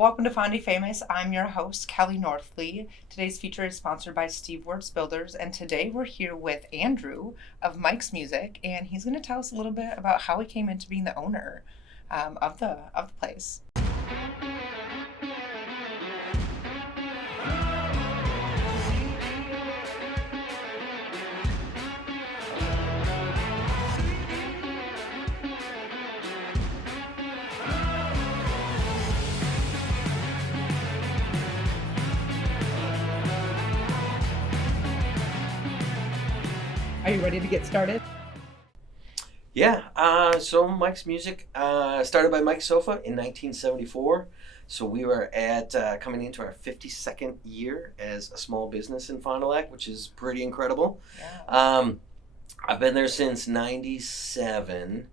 Welcome to Fondy Famous. I'm your host, Kelly Northley. Today's feature is sponsored by Steve Wertz Builders, and today we're here with Andrew of Mike's Music, and he's going to tell us a little bit about how he came into being the owner of the place. Are you ready to get started? Yeah, so Mike's Music started by Mike Soffa in 1974. So we were at coming into our 52nd year as a small business in Fond du Lac, which is pretty incredible. Yeah. I've been there since 97.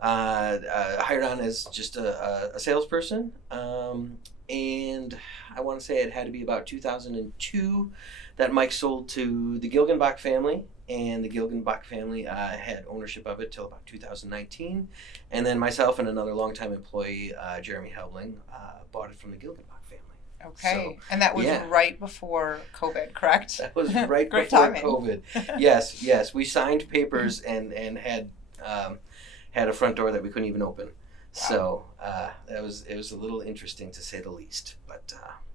Hired on as just a salesperson. And I want to say it had to be about 2002 that Mike sold to the Gilgenbach family. And the Gilgenbach family had ownership of it till about 2019. And then myself and another longtime employee, Jeremy Helbling, bought it from the Gilgenbach family. Okay. And that was right before COVID, correct? That was right Great before timing. COVID. Yes. We signed papers and had a front door that we couldn't even open. Wow. So it was a little interesting to say the least.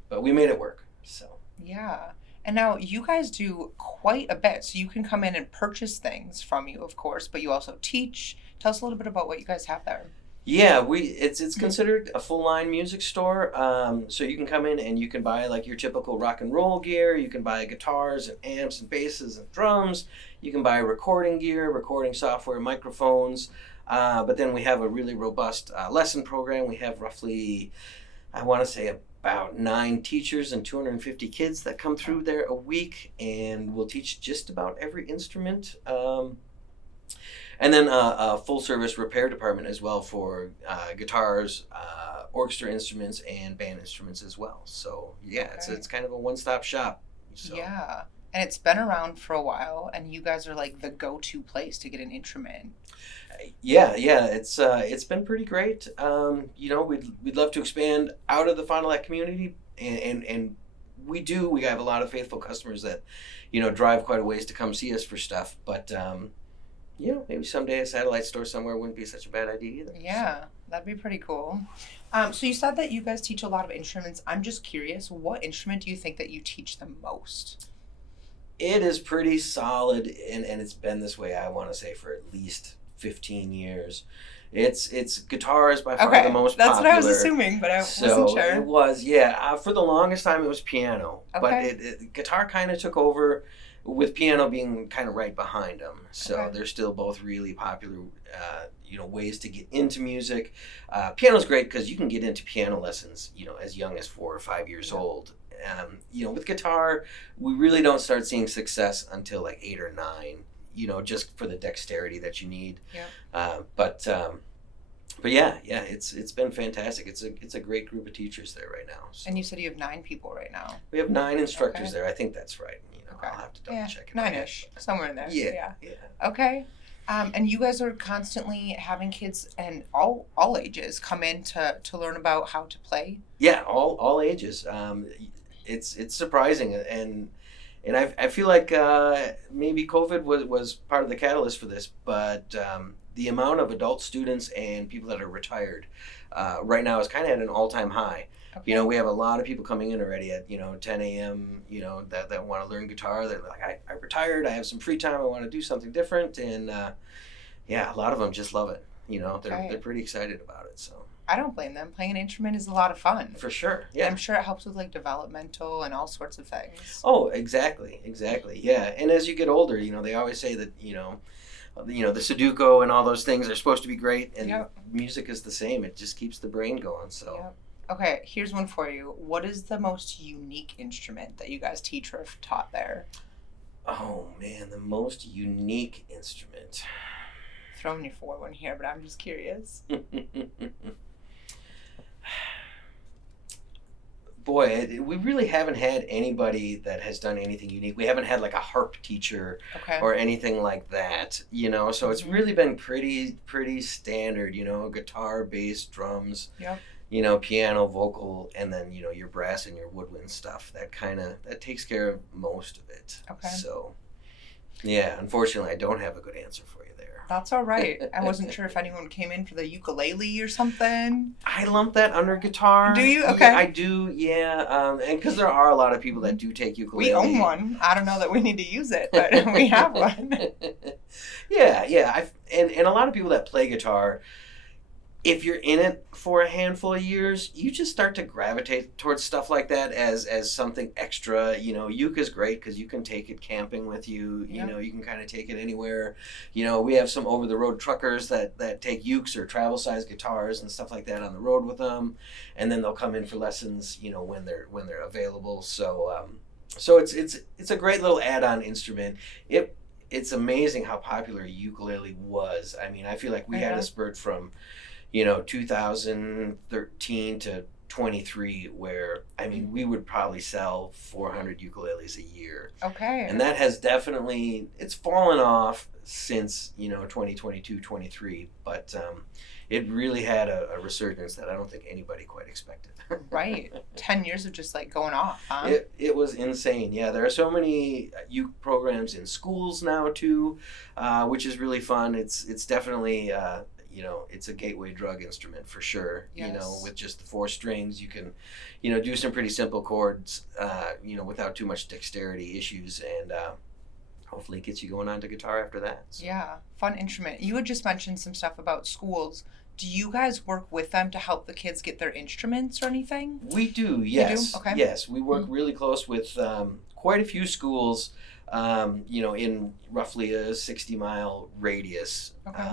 But we made it work. So yeah. And now you guys do quite a bit. So you can come in and purchase things from you, of course, but you also teach. Tell us a little bit about what you guys have there. Yeah, it's considered a full line music store. So you can come in and you can buy like your typical rock and roll gear. You can buy guitars and amps and basses and drums. You can buy recording gear, recording software, microphones. But then we have a really robust lesson program. We have roughly, I want to say, about 9 teachers and 250 kids that come through there a week, and we'll teach just about every instrument. And then a full service repair department as well for guitars, orchestra instruments, and band instruments as well. So yeah, Okay. it's kind of a one-stop shop. So. Yeah. And it's been around for a while, and you guys are like the go-to place to get an instrument. Yeah, it's been pretty great. We'd love to expand out of the Fond du Lac community, and we do. We have a lot of faithful customers that, drive quite a ways to come see us for stuff. But maybe someday a satellite store somewhere wouldn't be such a bad idea either. Yeah, that'd be pretty cool. So you said that you guys teach a lot of instruments. I'm just curious, what instrument do you think that you teach the most? It is pretty solid, and it's been this way, I want to say, for at least 15 years. It's guitars by far the most that's popular. what I was assuming, but I wasn't sure. It was, for the longest time it was piano. Okay. But guitar kind of took over, with piano being kind of right behind them. So Okay. they're still both really popular, ways to get into music. Piano's great because you can get into piano lessons, as young as 4 or 5 years old. With guitar, we really don't start seeing success until like 8 or 9. Just for the dexterity that you need. Yeah. But yeah, it's been fantastic. It's a great group of teachers there right now. So. And you said you have 9 people right now. We have 9 instructors Okay. there. I think that's right. Okay. I'll have to double check it. 9-ish, somewhere in there. Yeah. Okay. And you guys are constantly having kids and all ages come in to learn about how to play? Yeah, all ages. It's surprising, and I feel like maybe COVID was part of the catalyst for this, but the amount of adult students and people that are retired right now is kind of at an all-time high. Okay. We have a lot of people coming in already at 10 a.m. That want to learn guitar. They're like, I retired. I have some free time. I want to do something different, and a lot of them just love it. They're pretty excited about it. So I don't blame them. Playing an instrument is a lot of fun. for sure, yeah. I'm sure it helps with like developmental and all sorts of things. Oh, exactly, yeah. And as you get older, they always say that the Sudoku and all those things are supposed to be great, and Yep. music is the same. It just keeps the brain going. So. Yep. Okay, here's one for you. What is the most unique instrument that you guys teach or have taught there? Oh man, the most unique instrument. Throwing you for one here, but I'm just curious. Boy, we really haven't had anybody that has done anything unique. We haven't had like a harp teacher Okay. or anything like that, so it's really been pretty standard, guitar, bass, drums, Yep. piano, vocal, and then, your brass and your woodwind stuff. That takes care of most of it. Okay. So, yeah, unfortunately, I don't have a good answer for you there. That's all right. I wasn't sure if anyone came in for the ukulele or something. I lump that under guitar. Do you? Okay. Yeah, I do, yeah. And because there are a lot of people that do take ukulele. We own one. I don't know that we need to use it, but we have one. Yeah. And a lot of people that play guitar, if you're in it for a handful of years, you just start to gravitate towards stuff like that as something extra. Uke is great because you can take it camping with you. You can kind of take it anywhere. We have some over-the-road truckers that take ukes or travel-size guitars and stuff like that on the road with them, and then they'll come in for lessons. When they're available. So it's a great little add-on instrument. It's amazing how popular ukulele was. I mean, I feel like we had a spurt from 2013 to 23 where, I mean, we would probably sell 400 ukuleles a year. Okay. And that has definitely, it's fallen off since, 2022, 23, but it really had a resurgence that I don't think anybody quite expected. Right. 10 years of just like going off, huh? It was insane. Yeah, there are so many uke programs in schools now too, which is really fun. It's definitely it's a gateway drug instrument for sure. Yes. With just the 4 strings, you can, do some pretty simple chords, without too much dexterity issues, and hopefully it gets you going on to guitar after that. So. Yeah, fun instrument. You had just mentioned some stuff about schools. Do you guys work with them to help the kids get their instruments or anything? We do, yes. You do? Okay. Yes, we work really close with quite a few schools, in roughly a 60-mile radius. Okay.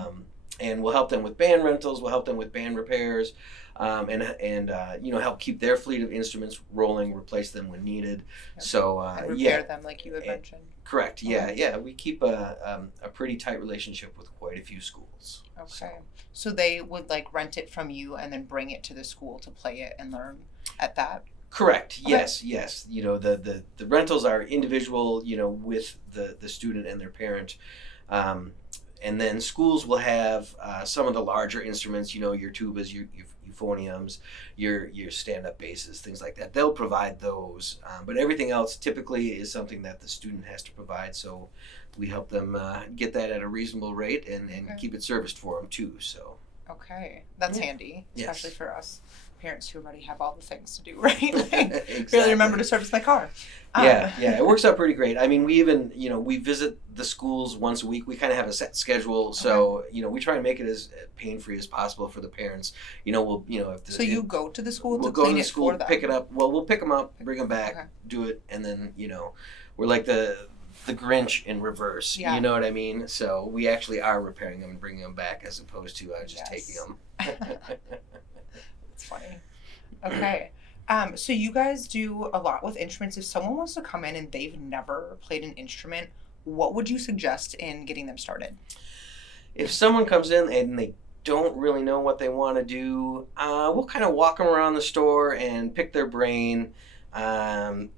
And we'll help them with band rentals, we'll help them with band repairs, and help keep their fleet of instruments rolling, replace them when needed. Yep. So and repair them like you had mentioned. Correct. Yeah. We keep a pretty tight relationship with quite a few schools. Okay. So they would like rent it from you and then bring it to the school to play it and learn at that? Correct. Okay. Yes. The rentals are individual, with the student and their parent. And then schools will have some of the larger instruments, your tubas, your euphoniums, your stand-up basses, things like that. They'll provide those, but everything else typically is something that the student has to provide. So we help them get that at a reasonable rate and keep it serviced for them too. So. Okay, that's handy, especially Yes. for us parents who already have all the things to do, right? Like, Exactly. Barely remember to service my car. Yeah, it works out pretty great. I mean, we even, we visit the schools once a week. We kind of have a set schedule, so we try and make it as pain-free as possible for the parents. So you go to the school we'll to go clean to the it school, for them? pick it up. Well, we'll pick them up, bring them back, Okay. do it, and then we're like the Grinch in reverse. Yeah. You know what I mean? So we actually are repairing them and bringing them back as opposed to just taking them. It's funny. Okay. So you guys do a lot with instruments. If someone wants to come in and they've never played an instrument, what would you suggest in getting them started? If someone comes in and they don't really know what they want to do, we'll kind of walk them around the store and pick their brain. The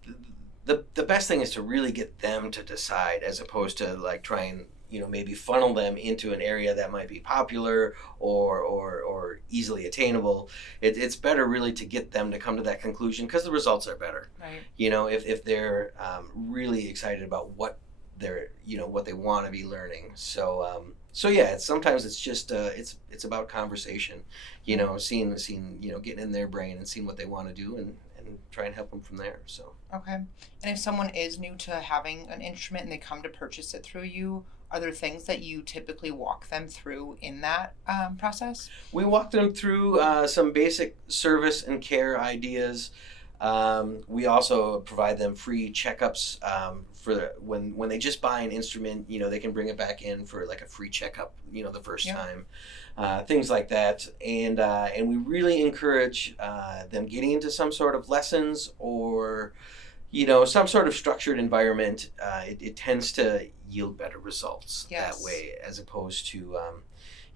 best thing is to really get them to decide as opposed to like try and maybe funnel them into an area that might be popular or easily attainable. It's better really to get them to come to that conclusion because the results are better. Right. If they're really excited about what they're what they want to be learning. So sometimes it's just it's about conversation, seeing getting in their brain and seeing what they want to do and try and help them from there. So okay. And if someone is new to having an instrument and they come to purchase it through you, are there things that you typically walk them through in that process? We walk them through some basic service and care ideas. We also provide them free checkups for when they just buy an instrument. They can bring it back in for like a free checkup. The first time, things like that. And we really encourage them getting into some sort of lessons or some sort of structured environment. It tends to yield better results that way as opposed to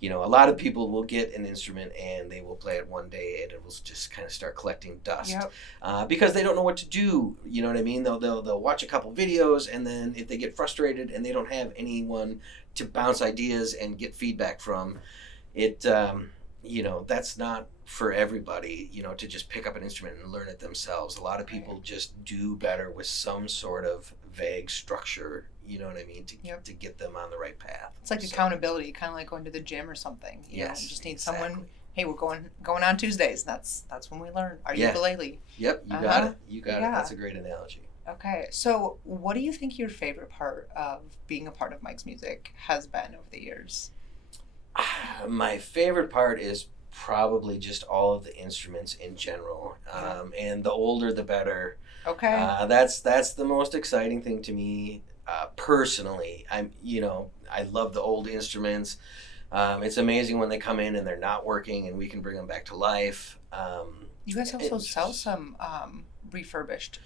a lot of people will get an instrument and they will play it one day and it will just kind of start collecting dust. Yep. Because they don't know what to do. You know what I mean? They'll watch a couple videos and then if they get frustrated and they don't have anyone to bounce ideas and get feedback from, it that's not for everybody, to just pick up an instrument and learn it themselves. A lot of people just do better with some sort of vague structure, you know what I mean, to get them on the right path. It's like accountability, kind of like going to the gym or something. You just need someone. Hey, we're going on Tuesdays. That's when we learn our ukulele. Yep, you got it. You got it. That's a great analogy. Okay, so what do you think your favorite part of being a part of Mike's Music has been over the years? My favorite part is probably just all of the instruments in general, and the older the better. Okay. That's the most exciting thing to me personally. I love the old instruments. It's amazing when they come in and they're not working and we can bring them back to life. You guys also sell some refurbished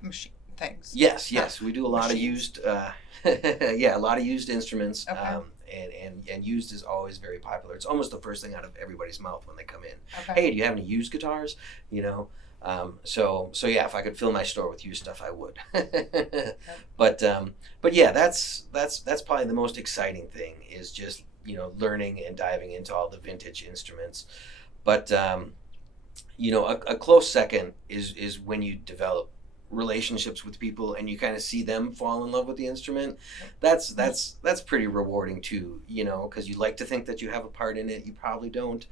machine things. Yes, we do a lot of used. A lot of used instruments. Okay. And used is always very popular. It's almost the first thing out of everybody's mouth when they come in. Okay. Hey, do you have any used guitars? So if I could fill my store with used stuff, I would. But yeah, that's probably the most exciting thing is just learning and diving into all the vintage instruments. But a close second is when you develop relationships with people and you kind of see them fall in love with the instrument. That's pretty rewarding too, because you like to think that you have a part in it. You probably don't.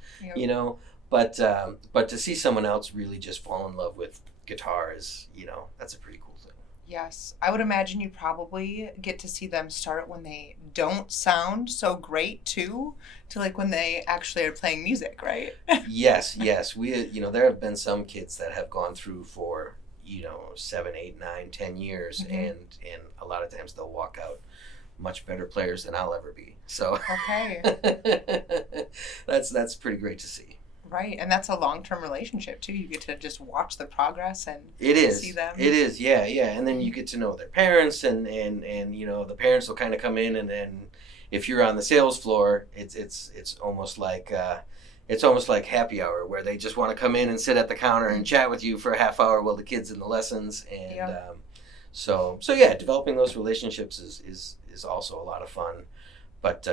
But to see someone else really just fall in love with guitar is, that's a pretty cool thing. Yes, I would imagine you probably get to see them start when they don't sound so great too, to like when they actually are playing music, right? Yes. We there have been some kids that have gone through for 7, 8, 9, 10 years, and a lot of times they'll walk out much better players than I'll ever be. So okay, that's pretty great to see. Right, and that's a long-term relationship too. You get to just watch the progress and see them. It is, yeah, and then you get to know their parents, and the parents will kind of come in, and then if you're on the sales floor, it's almost like happy hour where they just want to come in and sit at the counter and chat with you for a half hour while the kid's in the lessons, and so developing those relationships is also a lot of fun, but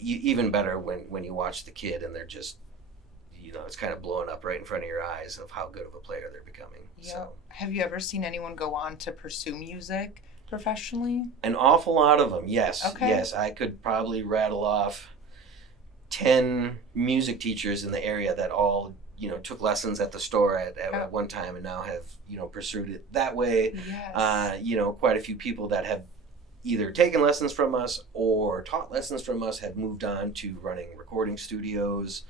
even better when you watch the kid and they're just it's kind of blowing up right in front of your eyes of how good of a player they're becoming. Yeah. So. Have you ever seen anyone go on to pursue music professionally? An awful lot of them, yes. Okay. Yes, I could probably rattle off 10 music teachers in the area that all took lessons at the store at one time and now have pursued it that way. Yes. Quite a few people that have either taken lessons from us or taught lessons from us have moved on to running recording studios,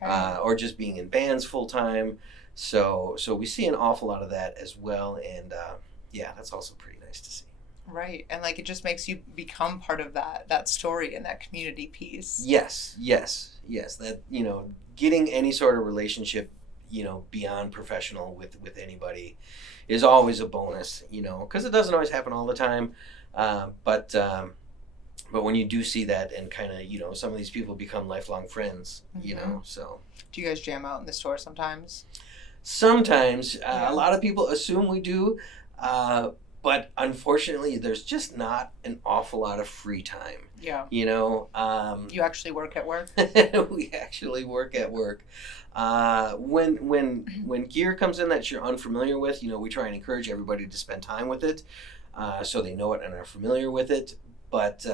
or just being in bands full time. So we see an awful lot of that as well, and that's also pretty nice to see. Right, and like it just makes you become part of that story and that community piece. Yes. That getting any sort of relationship beyond professional with anybody is always a bonus. Because it doesn't always happen all the time. But when you do see that and kind of some of these people become lifelong friends, so. Do you guys jam out in the store sometimes? Sometimes. A lot of people assume we do, but unfortunately there's just not an awful lot of free time. Yeah. You actually work at work? We actually work at work. When gear comes in that you're unfamiliar with, we try and encourage everybody to spend time with it. So they know it and are familiar with it, but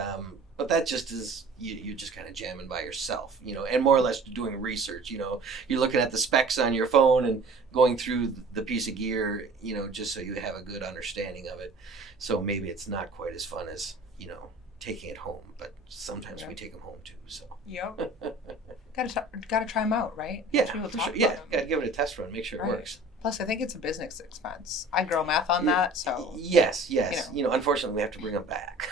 that just is you're just kind of jamming by yourself, and more or less doing research. You're looking at the specs on your phone and going through the piece of gear, just so you have a good understanding of it. So maybe it's not quite as fun as taking it home, but sometimes we take them home too. So gotta try them out, right? Yeah, for sure. Yeah, gotta give it a test run, make sure it works. Plus, I think it's a business expense. I grow math on that, so. Yes. Unfortunately, we have to bring them back.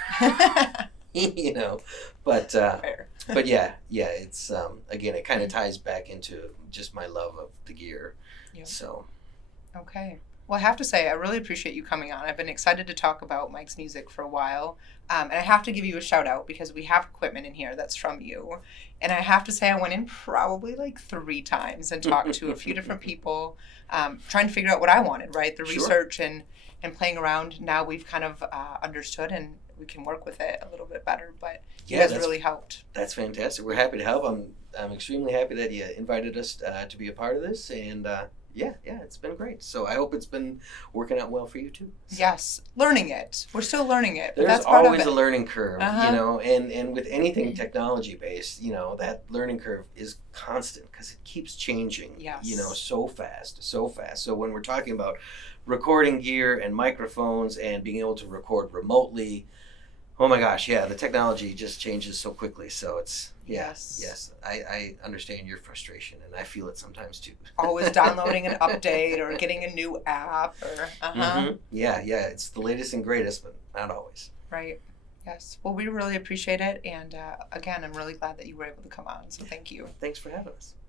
But fair. But yeah, it's again, it kind of ties back into just my love of the gear. Yep. So. Okay. Well, I have to say, I really appreciate you coming on. I've been excited to talk about Mike's Music for a while. And I have to give you a shout out because we have equipment in here that's from you. And I have to say, I went in probably like 3 times and talked to a few different people, trying to figure out what I wanted, right? The research and and playing around. Now we've kind of understood and we can work with it a little bit better. But you guys really helped. That's fantastic. We're happy to help. I'm extremely happy that you invited us to be a part of this, and yeah, it's been great. So I hope it's been working out well for you too. So. Yes, learning it. We're still learning it. There's that's part always of it. a learning curve, Uh-huh. you know, and with anything technology based, you know, that learning curve is constant because it keeps changing, Yes. you know, so fast. So when we're talking about recording gear and microphones and being able to record remotely, oh my gosh, yeah, the technology just changes so quickly. So it's, yes, I understand your frustration, and I feel it sometimes too. Always downloading an update or getting a new app or Yeah, it's the latest and greatest, but not always. Right. Yes. Well, we really appreciate it, and again, I'm really glad that you were able to come on. So thank you. Thanks for having us.